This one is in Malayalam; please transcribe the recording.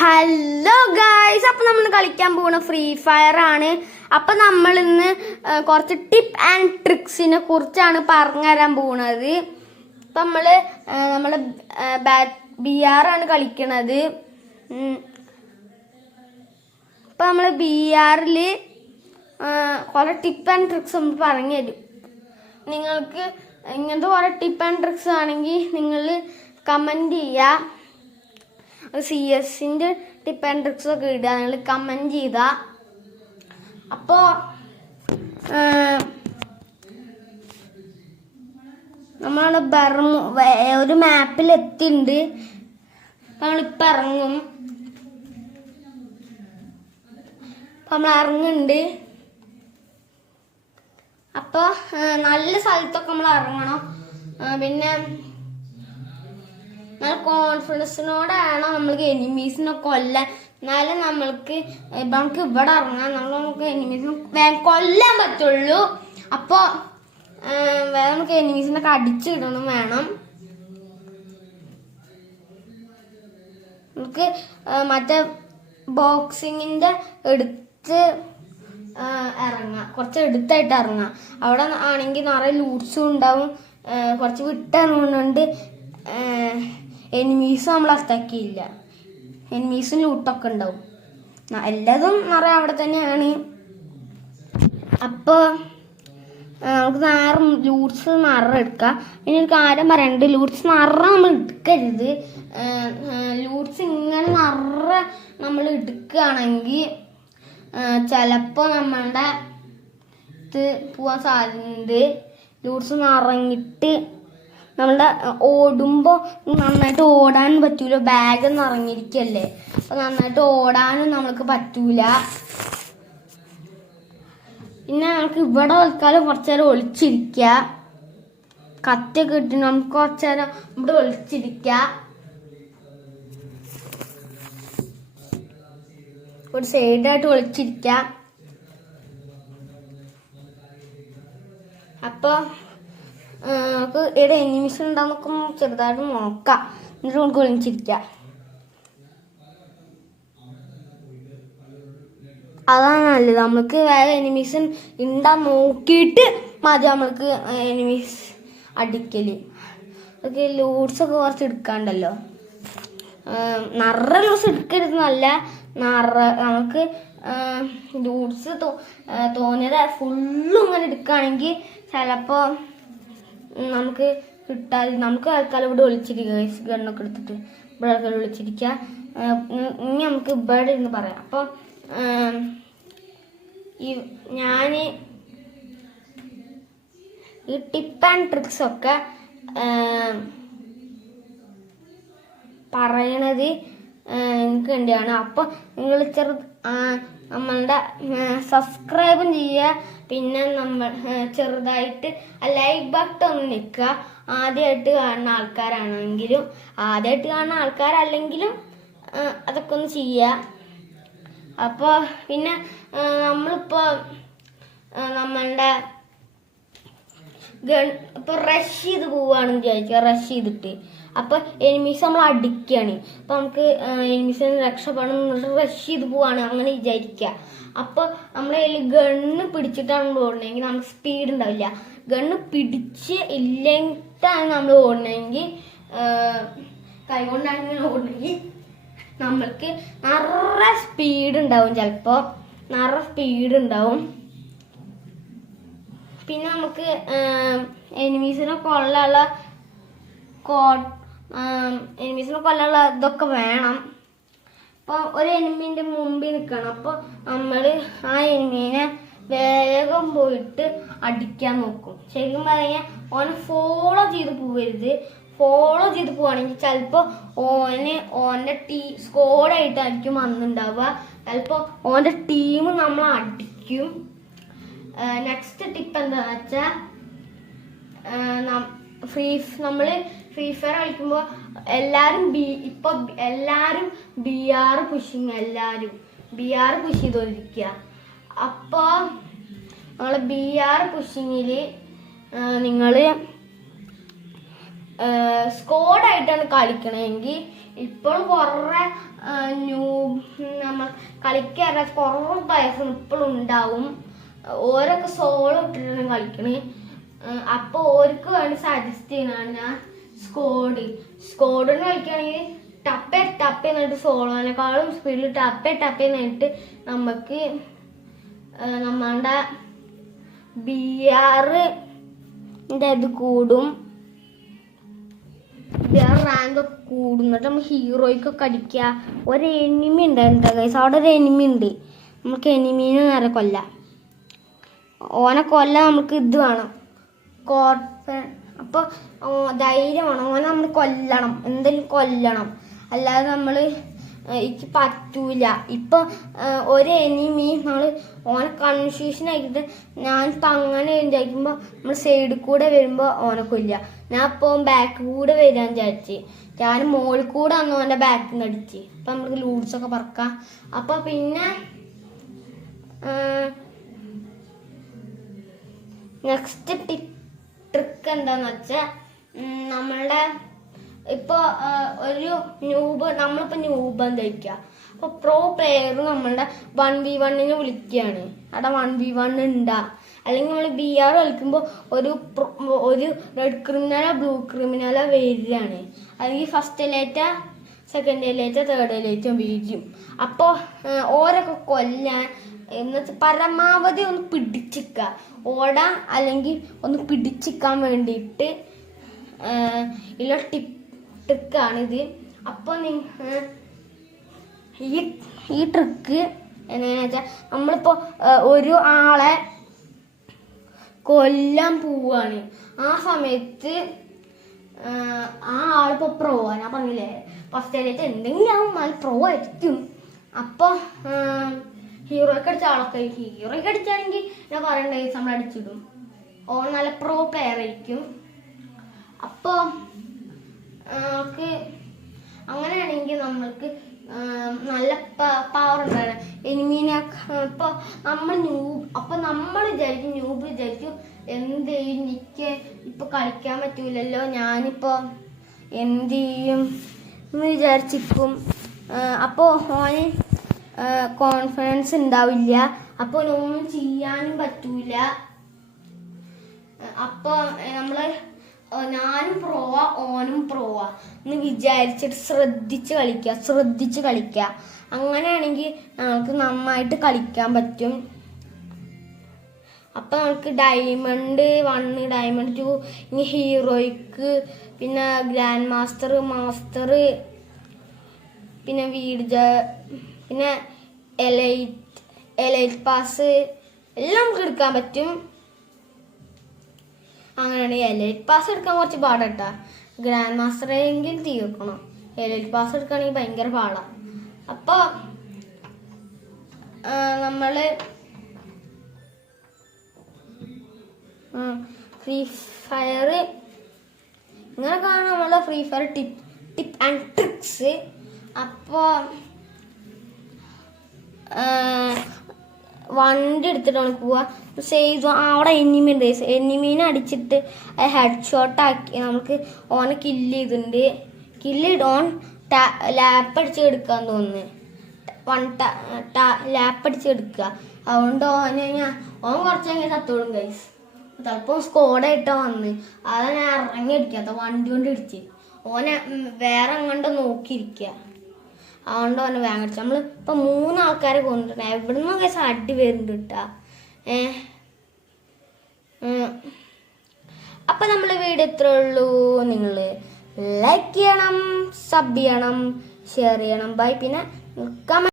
ഹലോ ഗായ്സ്, അപ്പൊ നമ്മൾ കളിക്കാൻ പോകുന്ന ഫ്രീ ഫയർ ആണ്. അപ്പൊ നമ്മൾ ഇന്ന് കുറച്ച് ടിപ്പ് ആൻഡ് ട്രിക്സിനെ കുറിച്ചാണ് പറഞ്ഞുതരാൻ പോകുന്നത്. ഇപ്പൊ നമ്മള് BR ആണ് കളിക്കണത്. ഇപ്പൊ നമ്മള് BR കുറെ ടിപ്പ് ആൻഡ് ട്രിക്സ് നമ്മൾ പറഞ്ഞു തരും. നിങ്ങൾക്ക് ഇങ്ങനത്തെ കുറെ ടിപ്പ് ആൻഡ് ട്രിക്സ് ആണെങ്കിൽ നിങ്ങൾ കമന്റ് ചെയ്യുക. CS ടിപ്പ് ആൻഡ് ട്രിക്സ് ഒക്കെ ഇടുക, നിങ്ങൾ കമന്റ് ചെയ്താ. അപ്പോൾ നമ്മള് ഒരു മാപ്പിൽ എത്തിണ്ട്. നമ്മളിപ്പോൾ ഇറങ്ങും. നമ്മൾ ഇറങ്ങുന്നുണ്ട്. അപ്പോൾ നല്ല സ്ഥലത്തൊക്കെ നമ്മൾ ഇറങ്ങണം. പിന്നെ നല്ല കോൺഫിഡൻസിനോടെയാണ് നമ്മൾക്ക് എനിമീസിനെ കൊല്ലാൻ. എന്നാലും നമുക്ക് ഇവിടെ ഇറങ്ങാൻ നമുക്ക് എനിമീസിനെ വേഗം കൊല്ലാൻ പറ്റുള്ളൂ. അപ്പോൾ വേറെ നമുക്ക് എനിമീസിനൊക്കെ അടിച്ചിടണം വേണം. നമുക്ക് മറ്റേ ബോക്സിങ്ങിൻ്റെ എടുത്ത് ഇറങ്ങാം, കുറച്ച് എടുത്തായിട്ട് ഇറങ്ങാം. അവിടെ ആണെങ്കിൽ നിറയെ ലൂട്ട്സും ഉണ്ടാവും. കുറച്ച് വിട്ടിറങ്ങുന്നുണ്ട്. എനിമീസ് നമ്മൾ അറ്റാക്ക് ചെയ്യില്ല. എനിമീസും ലൂട്ടൊക്കെ ഉണ്ടാവും. എല്ലാതും നിറയെ അവിടെ തന്നെയാണ്. അപ്പോൾ നമുക്ക് ലൂട്ട്സ് എടുക്കാം. ഇനി ഒരു കാര്യം പറയാനുണ്ട്, ലൂട്ട്സ് നമ്മൾ എടുക്കരുത്. ലൂട്ട്സ് ഇങ്ങനെ നമ്മൾ എടുക്കുകയാണെങ്കിൽ ചിലപ്പോൾ നമ്മളുടെ ഇത് പോവാൻ സാധ്യതയുണ്ട്. ലൂട്ട്സ് നിറങ്ങിയിട്ട് നമ്മളുടെ ഓടുമ്പോൾ നന്നായിട്ട് ഓടാനും പറ്റൂല. ബാഗ് നിറഞ്ഞിരിക്കല്ലേ, അപ്പോൾ നന്നായിട്ട് ഓടാനും നമ്മൾക്ക് പറ്റൂല. പിന്നെ നമുക്ക് ഇവിടെ തൽക്കാലം കുറച്ചു നേരം ഒളിച്ചിരിക്കുക. കത്തൊക്കെ ഇട്ട് നമുക്ക് കുറച്ചു നേരം ഇവിടെ ഒളിച്ചിരിക്കുക. ഒരു സൈഡായിട്ട് ഒളിച്ചിരിക്കുക. അപ്പോൾ നമുക്ക് ഇവിടെ എനിമീസ് ഉണ്ടാകുന്നൊക്കെ ചെറുതായിട്ട് നോക്കാം. എന്നിട്ട് നമുക്ക് ഒളിച്ചിരിക്കാം. അതാണ് നല്ലത്. നമുക്ക് വേറെ എനിമീസ് ഉണ്ടാ നോക്കിയിട്ട് മതി നമ്മൾക്ക് എനിമീസ് അടിക്കല്. അതൊക്കെ ലൂട്ട്സൊക്കെ കുറച്ച് എടുക്കാണ്ടല്ലോ. നിറയെ ലൂട്ട്സ് എടുക്കരുതെന്നല്ല, നമുക്ക് ലൂട്ട്സ് തോന്നിയത് ഫുള്ളും ഇങ്ങനെ എടുക്കുകയാണെങ്കിൽ ചിലപ്പോൾ നമുക്ക് കിട്ടാതെ. നമുക്ക് ആൾക്കാർ ഇവിടെ വിളിച്ചിരിക്കുക, ഗണ്ണൊക്കെ എടുത്തിട്ട് ഇവിടെ ആൾക്കാർ വിളിച്ചിരിക്കുക. ഇനി നമുക്ക് ഇവിടെ ഇരുന്ന് പറയാം. അപ്പോൾ ഞാൻ ഈ ടിപ്പ് ആൻഡ് ട്രിക്സ് ഒക്കെ പറയണത് എനിക്ക് വേണ്ടിയാണ്. അപ്പോൾ നിങ്ങൾ നമ്മളുടെ സബ്സ്ക്രൈബും ചെയ്യുക. പിന്നെ നമ്മൾ ചെറുതായിട്ട് ലൈക്ക് ബട്ടൺ ഒന്ന് നിൽക്കുക. ആദ്യമായിട്ട് കാണുന്ന ആൾക്കാരല്ലെങ്കിലും അതൊക്കെ ഒന്ന് ചെയ്യുക. അപ്പോൾ പിന്നെ നമ്മളിപ്പോൾ നമ്മളുടെ ഇപ്പോൾ റഷ് ചെയ്ത് പോവുകയാണെന്ന് വിചാരിക്കുക. റഷ് ചെയ്തിട്ട് അപ്പോൾ എനിമീസ് നമ്മൾ അടിക്കുകയാണ്. അപ്പോൾ നമുക്ക് എനിമീസിന് രക്ഷപ്പെടണം. റഷ് ചെയ്ത് പോവുകയാണ് അങ്ങനെ വിചാരിക്കുക. അപ്പോൾ നമ്മൾ ഗണ്ണ് പിടിച്ചിട്ടാണ് നമ്മൾ ഓടണമെങ്കിൽ നമുക്ക് സ്പീഡ് ഉണ്ടാവില്ല. ഗണ്ണ് പിടിച്ച് ഇല്ലെങ്കിട്ടാണ് നമ്മൾ ഓടണമെങ്കിൽ, കൈകൊണ്ടാണ് ഇങ്ങനെ ഓടണമെങ്കിൽ നമ്മൾക്ക് നിറയെ സ്പീഡ് ഉണ്ടാവും. ചിലപ്പോൾ നിറയെ സ്പീഡ് ഉണ്ടാവും. പിന്നെ നമുക്ക് എനിമീസിനെ കൊല്ലാനുള്ള ഇതൊക്കെ വേണം. അപ്പോൾ ഒരു എനിമീൻ്റെ മുമ്പിൽ നിൽക്കണം. അപ്പോൾ നമ്മൾ ആ എനിമീനെ വേഗം പോയിട്ട് അടിക്കാൻ നോക്കും. ശരിക്കും പറഞ്ഞാൽ ഓനെ ഫോളോ ചെയ്ത് പോവരുത്. ഫോളോ ചെയ്ത് പോവുകയാണെങ്കിൽ ചിലപ്പോൾ ഓൻ്റെ സ്ക്വാഡായിട്ടായിരിക്കും വന്നിട്ടുണ്ടാവുക. ചിലപ്പോൾ ഓൻ്റെ ടീം നമ്മൾ അടിക്കും. നെക്സ്റ്റ് ടിപ്പ് എന്താണെന്ന് വെച്ചാൽ, നമ്മൾ ഫ്രീ ഫയർ കളിക്കുമ്പോൾ എല്ലാവരും BR പുഷിങ്, BR പുഷ് ചെയ്തോണ്ടിരിക്കുക. അപ്പോൾ നമ്മൾ BR പുഷിങ്ങിൽ നിങ്ങൾ സ്ക്വാഡായിട്ടാണ് കളിക്കണമെങ്കിൽ ഇപ്പോൾ കുറേ ന്യൂ കളിക്കാറ് കുറേ പ്ലേയേഴ്സ് ഇപ്പോഴും ഉണ്ടാവും. ഓരൊക്കെ സോളോ ഇട്ടിട്ടാണ് കളിക്കണേ. അപ്പോൾ ഓർക്ക് വേണ്ടി സജസ്റ്റ് ചെയ്യുന്നതാണ് ഞാൻ സ്കോഡിന് കളിക്കുകയാണെങ്കിൽ ടപ്പേ എന്നിട്ട് സോളോനേക്കാളും സ്പീഡിൽ ടപ്പേ എന്നിട്ട് നമുക്ക് നമ്മളുടെ BRന്റെ ഇത് കൂടും, റാങ്ക് കൂടും. എന്നിട്ട് നമ്മൾ ഹീറോയ്ക്കൊക്കെ അടിക്കുക. ഒരു എനിമി ഉണ്ടായിരുന്നു ഗൈസ്, അവിടെ ഒരു എനിമി ഉണ്ട്. നമുക്ക് എനിമീനെ നേരെ കൊല്ലാം. ഓനെ കൊല്ലാൻ നമുക്ക് ഇത് വേണം, അപ്പോൾ ധൈര്യം വേണം. ഓനെ നമ്മൾ കൊല്ലണം, എന്തെങ്കിലും കൊല്ലണം, അല്ലാതെ നമ്മൾ എനിക്ക് പറ്റൂല. ഇപ്പം ഒരു എനിമി നമ്മൾ ഓനെ കൺഫ്യൂഷൻ ആക്കിയിട്ട് ഞാനിപ്പോൾ അങ്ങനെ വിചാരിക്കുമ്പോൾ നമ്മൾ സൈഡിൽ കൂടെ വരുമ്പോൾ ഓനെ കൊല്ലുക. ഞാൻ ഇപ്പോൾ ബാക്ക് കൂടെ വരാൻ വിചാരിച്ച് ഞാൻ മോളിൽ കൂടെ വന്ന് ഓൻ്റെ ബാക്കിൽ നിന്ന് അടിച്ച്. അപ്പം നമുക്ക് ലൂട്ട്സൊക്കെ പറക്കാം. അപ്പോൾ പിന്നെ നെക്സ്റ്റ് ട്രിക്ക് എന്താന്ന് വെച്ചാൽ നമ്മളുടെ ഇപ്പോൾ ഒരു നമ്മളിപ്പോൾ ന്യൂബ് എന്താ വയ്ക്കുക. അപ്പോൾ പ്രോ പ്ലെയർ നമ്മളുടെ 1v1 വിളിക്കുകയാണ്. അവിടെ 1v1 ഉണ്ടാ, അല്ലെങ്കിൽ നമ്മൾ BR കളിക്കുമ്പോൾ ഒരു റെഡ് ക്രിമിനലോ ബ്ലൂ ക്രിമിനലോ വരികയാണ്. അല്ലെങ്കിൽ ഫസ്റ്റ് എലൈറ്റ, സെക്കൻഡ് എലൈറ്റ, തേർഡ് എലൈറ്റും വീഴും. അപ്പോൾ ഓരൊക്കെ കൊല്ലാൻ എന്നുവെച്ചാൽ പരമാവധി ഒന്ന് പിടിച്ചിക്കുക, ഓടാൻ അല്ലെങ്കിൽ ഒന്ന് പിടിച്ചിക്കാൻ വേണ്ടിയിട്ട് ഉള്ള ട്രിക്കാണിത്. അപ്പോൾ ഈ ട്രിക്ക് എങ്ങനെയാണെന്ന് വെച്ചാൽ നമ്മളിപ്പോൾ ഒരു ആളെ കൊല്ലാൻ പോവാണ്. ആ സമയത്ത് ആ ആളിപ്പോൾ പ്രോ ഞാൻ പറഞ്ഞില്ലേ ഫസ്റ്റ് ആയിട്ട് എന്തെങ്കിലും ആൾ പ്രോ ആയിരിക്കും. അപ്പോൾ ഹീറോയ്ക്ക് അടിച്ച ആളൊക്കെ ഹീറോയ്ക്ക് അടിച്ചാണെങ്കിൽ ഞാൻ പറയണ്ട നമ്മൾ അടിച്ചിടും. ഓൺ നല്ല പ്രോ പ്ലെയർ ആയിരിക്കും. അപ്പോൾ നമുക്ക് അങ്ങനെയാണെങ്കിൽ നമ്മൾക്ക് നല്ല പവർ ഉണ്ടാണ് എനിമീനെ. ഇപ്പോൾ നമ്മൾ വിചാരിക്കും എന്ത് ചെയ്യും, എനിക്ക് ഇപ്പോൾ കളിക്കാൻ പറ്റൂലല്ലോ, ഞാനിപ്പോൾ എന്ത് ചെയ്യും എന്ന് വിചാരിച്ചിരിക്കും. അപ്പോൾ ഓന് കോൺഫിഡൻസ് ഉണ്ടാവില്ല, അപ്പോൾ ഒന്നും ചെയ്യാനും പറ്റൂല. അപ്പോൾ ഞാനും പ്രോവാ ഓനും പ്രോവാ എന്ന് വിചാരിച്ചിട്ട് ശ്രദ്ധിച്ച് കളിക്കുക. അങ്ങനെയാണെങ്കിൽ നമുക്ക് നന്നായിട്ട് കളിക്കാൻ പറ്റും. അപ്പം നമുക്ക് ഡയമണ്ട് 1, ഡയമണ്ട് 2, ഇനി ഹീറോയ്ക്ക്, പിന്നെ ഗ്രാൻഡ് മാസ്റ്റർ, പിന്നെ പിന്നെ എലൈറ്റ് പാസ് എല്ലാം നമുക്ക് എടുക്കാൻ പറ്റും. അങ്ങനെയാണെങ്കിൽ എലൈറ്റ് പാസ് എടുക്കാൻ കുറച്ച് പാടാട്ടാ. ഗ്രാൻഡ് മാസ്റ്റർ എങ്കിലും തീർക്കണം. എലൈറ്റ് പാസ് എടുക്കുകയാണെങ്കിൽ ഭയങ്കര പാടാണ്. അപ്പോൾ നമ്മൾ ഫ്രീ ഫയർ ഇങ്ങനെ കാണാം, നമ്മളെ free fire tip and tricks. അപ്പോൾ വണ്ടി എടുത്തിട്ടാണ് പോവുക. സേവ് അവിടെ എനിമി ഉണ്ട്, എനിമീനെ അടിച്ചിട്ട് ഹെഡ് ഷോട്ടാക്കി നമുക്ക് ഓനെ കില്ലിട്ട് ഓൺ ലാപ്പ് അടിച്ച് എടുക്കാൻ തോന്നുന്നു. ലാപ്പ് അടിച്ച് എടുക്കുക. അതുകൊണ്ട് ഓൻ കുറച്ചെങ്കിൽ സത്തോളും ഗൈസ്. ചിലപ്പോൾ സ്കോഡായിട്ടാ വന്ന് അതാ ഞാൻ ഇറങ്ങി അടിക്കാത്ത വണ്ടി കൊണ്ട് ഇടിച്ച് ഓനെ വേറെ അങ്ങോട്ട് നോക്കിയിരിക്കുക. അതുകൊണ്ട് ഓനെ വേഗം അടിച്ചു. നമ്മൾ ഇപ്പം 3 ആൾക്കാരെ കൊണ്ടിട്ടുണ്ട്. എവിടെ നിന്നും കേസ് അടി വരുന്നുണ്ട് കേട്ടാ. അപ്പം നമ്മൾ വീഡിയോ ഇത്രേ ഉള്ളൂ. നിങ്ങൾ ലൈക്ക് ചെയ്യണം, സബ് ചെയ്യണം, ഷെയർ ചെയ്യണം. ബൈ. പിന്നെ കമന്റ്